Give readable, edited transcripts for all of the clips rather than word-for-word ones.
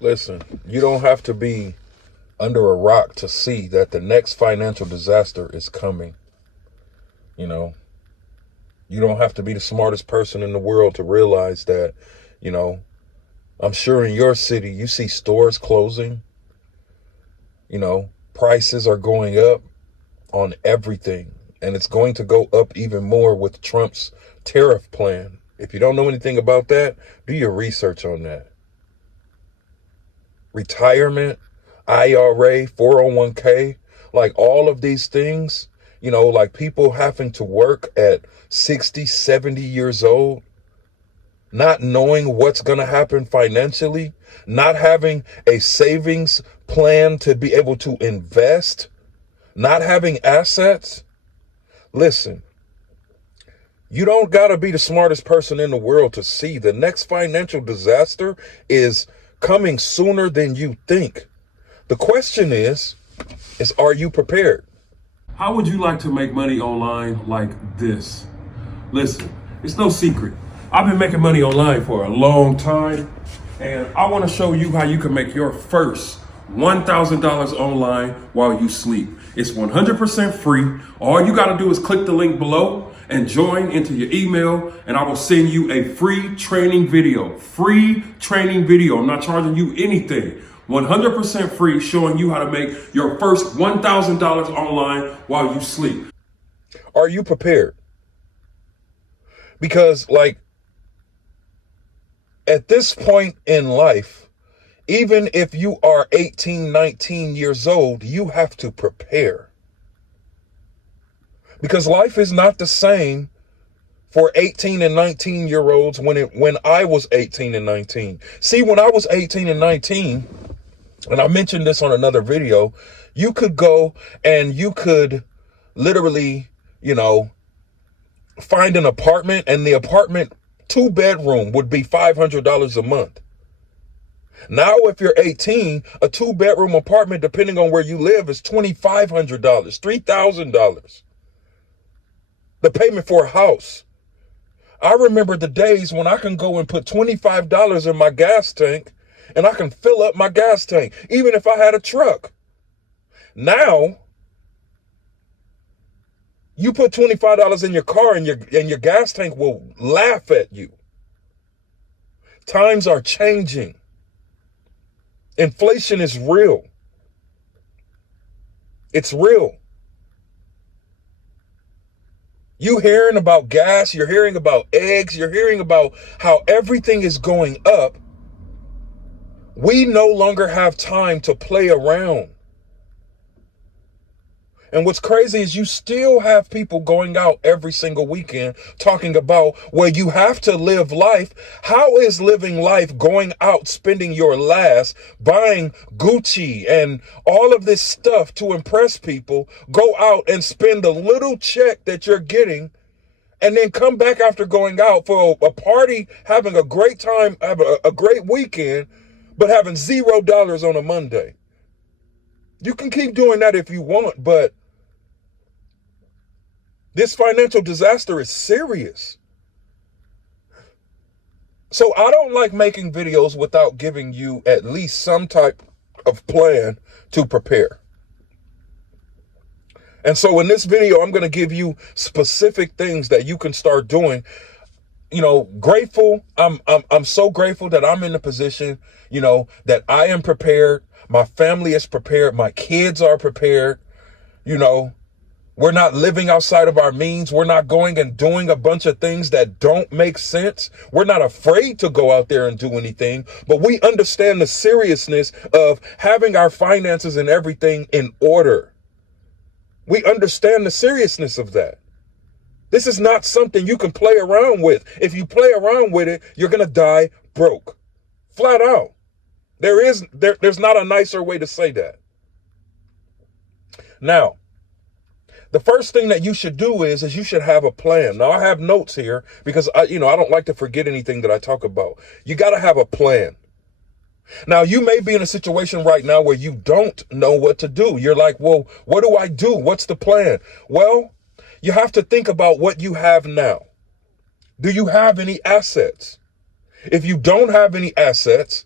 Listen, you don't have to be under a rock to see that the next financial disaster is coming. You know, you don't have to be the smartest person in the world to realize that, you know, I'm sure in your city, you see stores closing, prices are going up on everything. And it's going to go up even more with Trump's tariff plan. If you don't know anything about that, do your research on that. Retirement, IRA, 401k, like all of these things, like people having to work at 60, 70 years old, not knowing what's going to happen financially, not having a savings plan to be able to invest, not having assets. Listen, you don't got to be the smartest person in the world to see the next financial disaster is coming sooner than you think. The question is are you prepared? How would you like to make money online like this? Listen, it's no secret. I've been making money online for a long time, and I want to show you how you can make your first $1,000 online while you sleep. It's 100% free. All you got to do is click the link below and join into your email, and I will send you a free training video. Free training video. I'm not charging you anything. 100% free, showing you how to make your first $1,000 online while you sleep. Are you prepared? Because, at this point in life, even if you are 18, 19 years old, you have to prepare. Because life is not the same for 18 and 19 year olds when I was 18 and 19. See, when I was 18 and 19, and I mentioned this on another video, you could go and you could literally, find an apartment, and the apartment 2-bedroom would be $500 a month. Now, if you're 18, a 2-bedroom apartment, depending on where you live, is $2,500, $3,000. The payment for a house. I remember the days when I can go and put $25 in my gas tank and I can fill up my gas tank, even if I had a truck. Now, you put $25 in your car and your gas tank will laugh at you. Times are changing. Inflation is real. It's real. You hearing about gas, you're hearing about eggs, you're hearing about how everything is going up. We no longer have time to play around. And what's crazy is you still have people going out every single weekend talking about, well, you have to live life. How is living life going out, spending your last, buying Gucci and all of this stuff to impress people, go out and spend a little check that you're getting, and then come back after going out for a party, having a great time, have a great weekend, but having $0 on a Monday? You can keep doing that if you want, but this financial disaster is serious. So I don't like making videos without giving you at least some type of plan to prepare. And so in this video, I'm going to give you specific things that you can start doing. Grateful. I'm so grateful that I'm in the position, that I am prepared. My family is prepared. My kids are prepared. We're not living outside of our means. We're not going and doing a bunch of things that don't make sense. We're not afraid to go out there and do anything, but we understand the seriousness of having our finances and everything in order. We understand the seriousness of that. This is not something you can play around with. If you play around with it, you're going to die broke. Flat out. There's not a nicer way to say that. Now, the first thing that you should do is you should have a plan. Now, I have notes here because I don't like to forget anything that I talk about. You got to have a plan. Now, you may be in a situation right now where you don't know what to do. You're like, well, what do I do? What's the plan? Well, you have to think about what you have now. Do you have any assets? If you don't have any assets,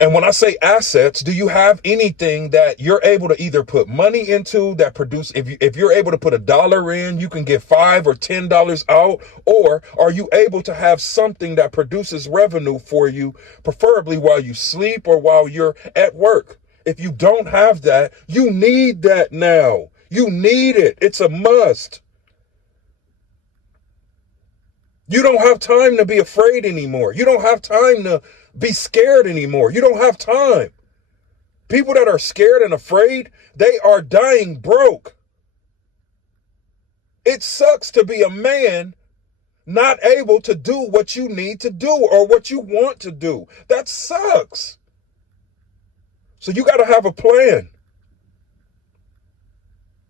And when I say assets, do you have anything that you're able to either put money into that produce, if you're able to put $1 in, you can get $5 or $10 out, or are you able to have something that produces revenue for you, preferably while you sleep or while you're at work? If you don't have that, you need that now. You need it. It's a must. You don't have time to be afraid anymore. You don't have time to be scared anymore. You don't have time. People that are scared and afraid, they are dying broke. It sucks to be a man not able to do what you need to do or what you want to do. That sucks. So you got to have a plan.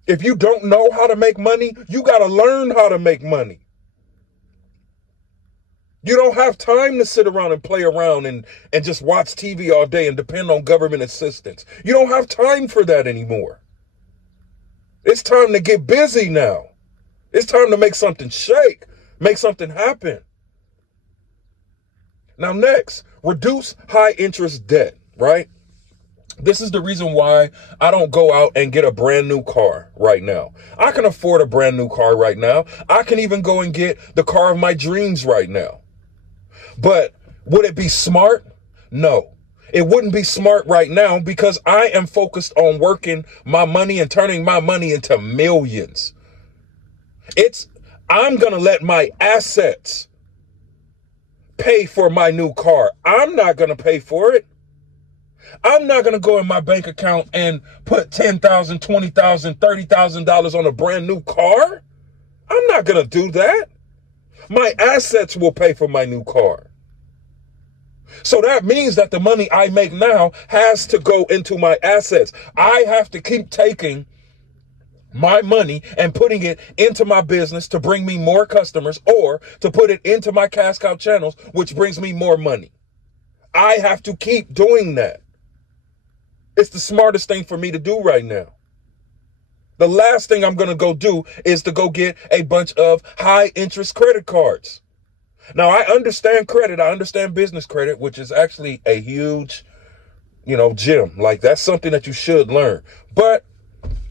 If you don't know how to make money, you got to learn how to make money. You don't have time to sit around and play around and just watch TV all day and depend on government assistance. You don't have time for that anymore. It's time to get busy now. It's time to make something shake, make something happen. Now next, reduce high interest debt, right? This is the reason why I don't go out and get a brand new car right now. I can afford a brand new car right now. I can even go and get the car of my dreams right now. But would it be smart? No, it wouldn't be smart right now because I am focused on working my money and turning my money into millions. I'm going to let my assets pay for my new car. I'm not going to pay for it. I'm not going to go in my bank account and put $10,000, $20,000, $30,000 on a brand new car. I'm not going to do that. My assets will pay for my new car. So that means that the money I make now has to go into my assets. I have to keep taking my money and putting it into my business to bring me more customers, or to put it into my cash cow channels, which brings me more money. I have to keep doing that. It's the smartest thing for me to do right now. The last thing I'm going to go do is to go get a bunch of high interest credit cards. Now, I understand credit. I understand business credit, which is actually a huge, gem. Like, that's something that you should learn. But,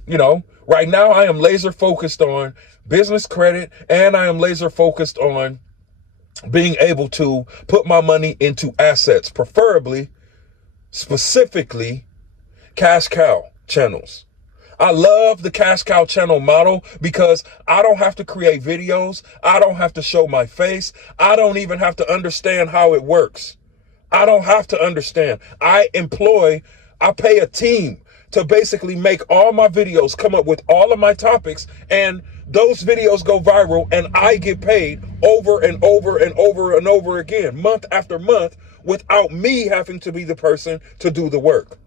right now I am laser focused on business credit, and I am laser focused on being able to put my money into assets, preferably, specifically, cash cow channels. I love the cash cow channel model because I don't have to create videos. I don't have to show my face. I don't even have to understand how it works. I don't have to understand. I pay a team to basically make all my videos, come up with all of my topics, and those videos go viral, and I get paid over and over and over and over again, month after month, without me having to be the person to do the work.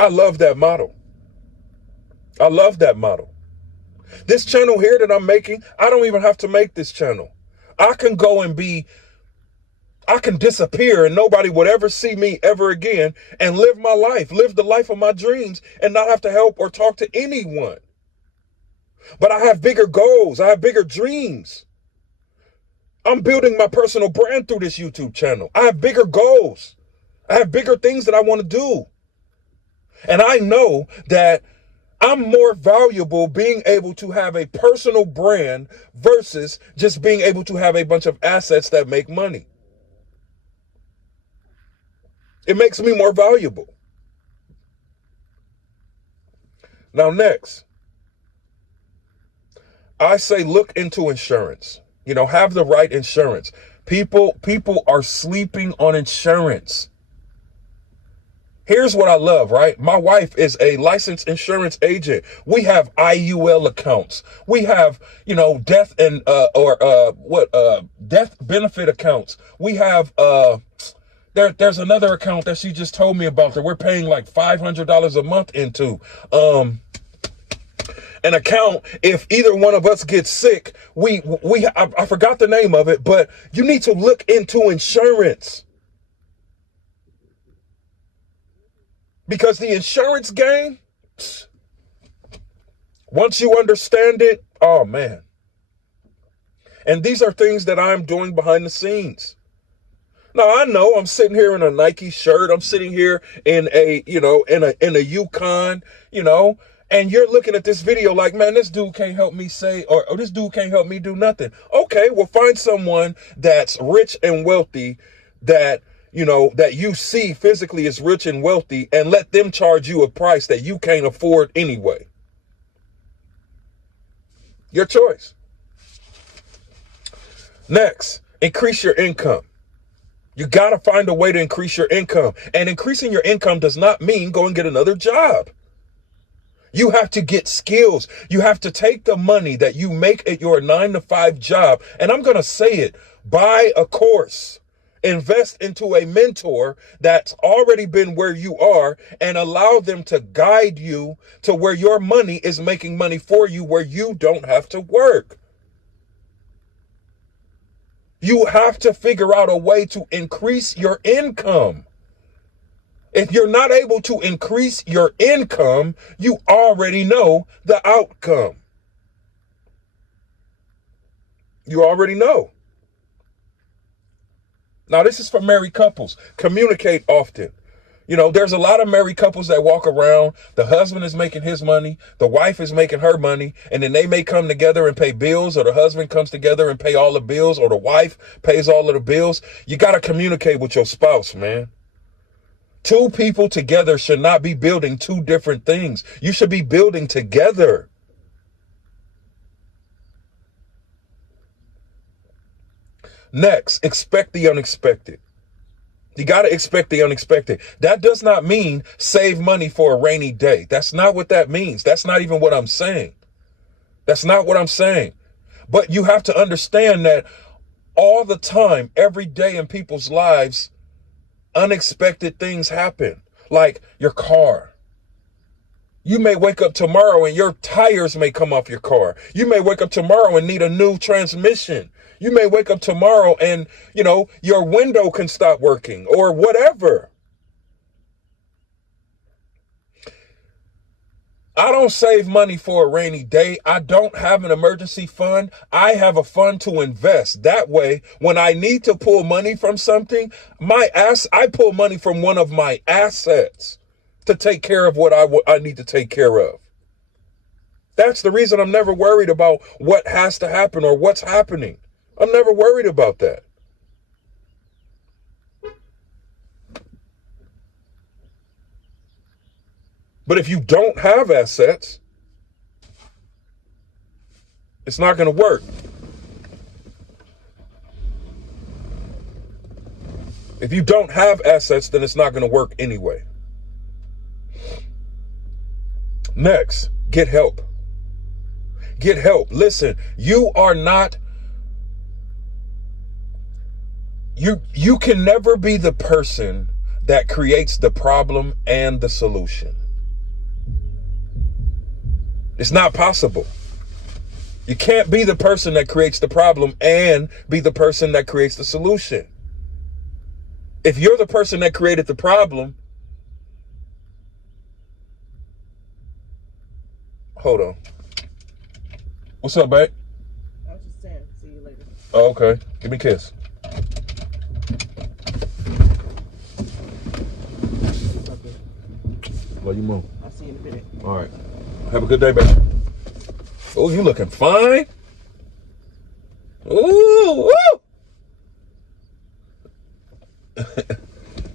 I love that model. I love that model. This channel here that I'm making, I don't even have to make this channel. I can go and I can disappear and nobody would ever see me ever again and live my life, live the life of my dreams, and not have to help or talk to anyone. But I have bigger goals. I have bigger dreams. I'm building my personal brand through this YouTube channel. I have bigger goals. I have bigger things that I want to do. And I know that I'm more valuable being able to have a personal brand versus just being able to have a bunch of assets that make money. It makes me more valuable. Now, next, I say look into insurance. Have the right insurance. People are sleeping on insurance. Here's what I love, right? My wife is a licensed insurance agent. We have IUL accounts. We have, death and death benefit accounts. We have there's another account that she just told me about that we're paying like $500 a month into. An account, if either one of us gets sick, I forgot the name of it, but you need to look into insurance. Because the insurance game, once you understand it, oh man. And these are things that I'm doing behind the scenes. Now I know I'm sitting here in a Nike shirt. I'm sitting here in a, in a Yukon, and you're looking at this video like, man, this dude can't help me say, or this dude can't help me do nothing. Okay, well, find someone that's rich and wealthy that, that you see physically is rich and wealthy, and let them charge you a price that you can't afford anyway. Your choice. Next, increase your income. You got to find a way to increase your income. And increasing your income does not mean go and get another job. You have to get skills. You have to take the money that you make at your 9-to-5 job. And I'm going to say it, buy a course, invest into a mentor that's already been where you are, and allow them to guide you to where your money is making money for you, where you don't have to work. You have to figure out a way to increase your income. If you're not able to increase your income, you already know the outcome. You already know. Now, this is for married couples. Communicate often. There's a lot of married couples that walk around. The husband is making his money. The wife is making her money. And then they may come together and pay bills, or the husband comes together and pay all the bills, or the wife pays all of the bills. You got to communicate with your spouse, man. Two people together should not be building two different things. You should be building together. Next, expect the unexpected. You got to expect the unexpected. That does not mean save money for a rainy day. That's not what that means. That's not even what I'm saying. That's not what I'm saying. But you have to understand that all the time, every day in people's lives, unexpected things happen. Like your car. You may wake up tomorrow and your tires may come off your car. You may wake up tomorrow and need a new transmission. You may wake up tomorrow and, your window can stop working or whatever. I don't save money for a rainy day. I don't have an emergency fund. I have a fund to invest. That way, when I need to pull money from something, I pull money from one of my assets to take care of what I need to take care of. That's the reason I'm never worried about what has to happen or what's happening. I'm never worried about that. But if you don't have assets, it's not going to work. If you don't have assets, then it's not going to work anyway. Next, get help. Get help. Listen, you are not You can never be the person that creates the problem and the solution. It's not possible. You can't be the person that creates the problem and be the person that creates the solution. If you're the person that created the problem, hold on. What's up, babe? I was just saying, see you later. Oh, okay. Give me a kiss. Love you, Mom. I'll see you in a minute. All right. Have a good day, baby. Oh, you looking fine. Ooh, woo.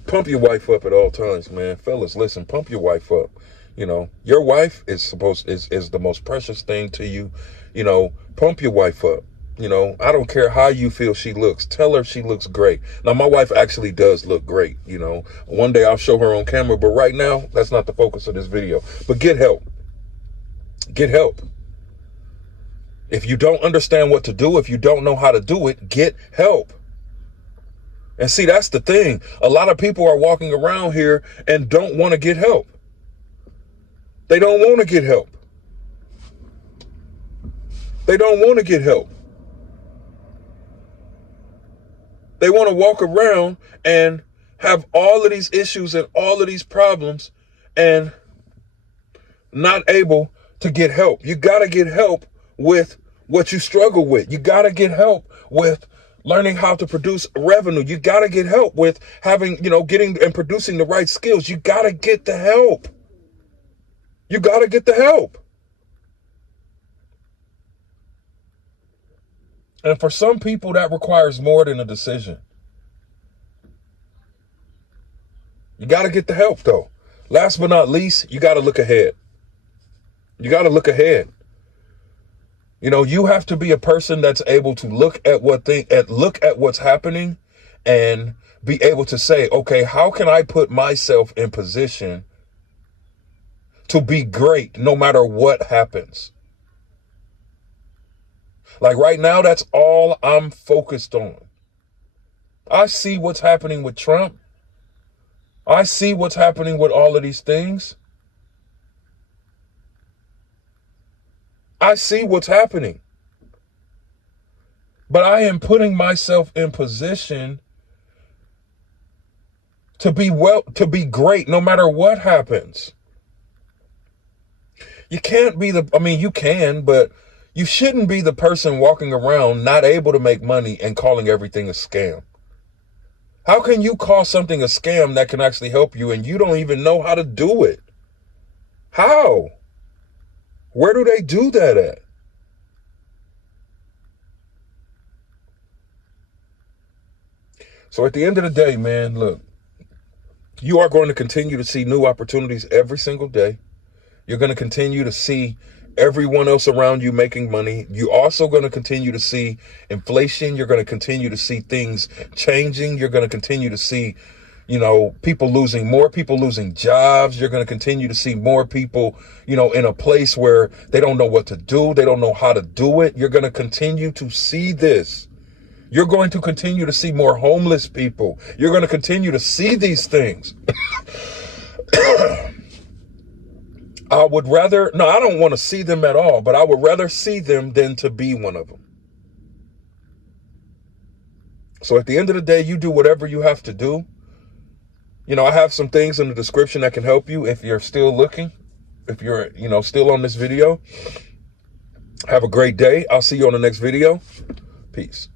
Pump your wife up at all times, man. Fellas, listen, pump your wife up. Your wife is the most precious thing to you. Pump your wife up. I don't care how you feel she looks. Tell her she looks great. Now, my wife actually does look great. One day I'll show her on camera, but right now, that's not the focus of this video. But get help. Get help. If you don't understand what to do, if you don't know how to do it, get help. And see, that's the thing. A lot of people are walking around here and don't want to get help. They don't want to get help. They don't want to get help. They want to walk around and have all of these issues and all of these problems and not able to get help. You got to get help with what you struggle with. You got to get help with learning how to produce revenue. You got to get help with having, getting and producing the right skills. You got to get the help. You got to get the help. And for some people, that requires more than a decision. You got to get the help, though. Last but not least, you got to look ahead. You got to look ahead. You have to be a person that's able to look at what's happening and be able to say, okay, how can I put myself in position to be great no matter what happens? Like right now, that's all I'm focused on. I see what's happening with Trump. I see what's happening with all of these things. I see what's happening. But I am putting myself in position to be great no matter what happens. You can't be you can, but you shouldn't be the person walking around not able to make money and calling everything a scam. How can you call something a scam that can actually help you and you don't even know how to do it? How? Where do they do that at? So at the end of the day, man, look, you are going to continue to see new opportunities every single day. You're going to continue to see everyone else around you making money. You're also going to continue to see inflation. You're going to continue to see things changing. You're going to continue to see, people losing jobs. You're going to continue to see more people, in a place where they don't know what to do. They don't know how to do it. You're going to continue to see this. You're going to continue to see more homeless people. You're going to continue to see these things. I don't want to see them at all, but I would rather see them than to be one of them. So at the end of the day, you do whatever you have to do. I have some things in the description that can help you if you're still looking, if you're, still on this video. Have a great day. I'll see you on the next video. Peace.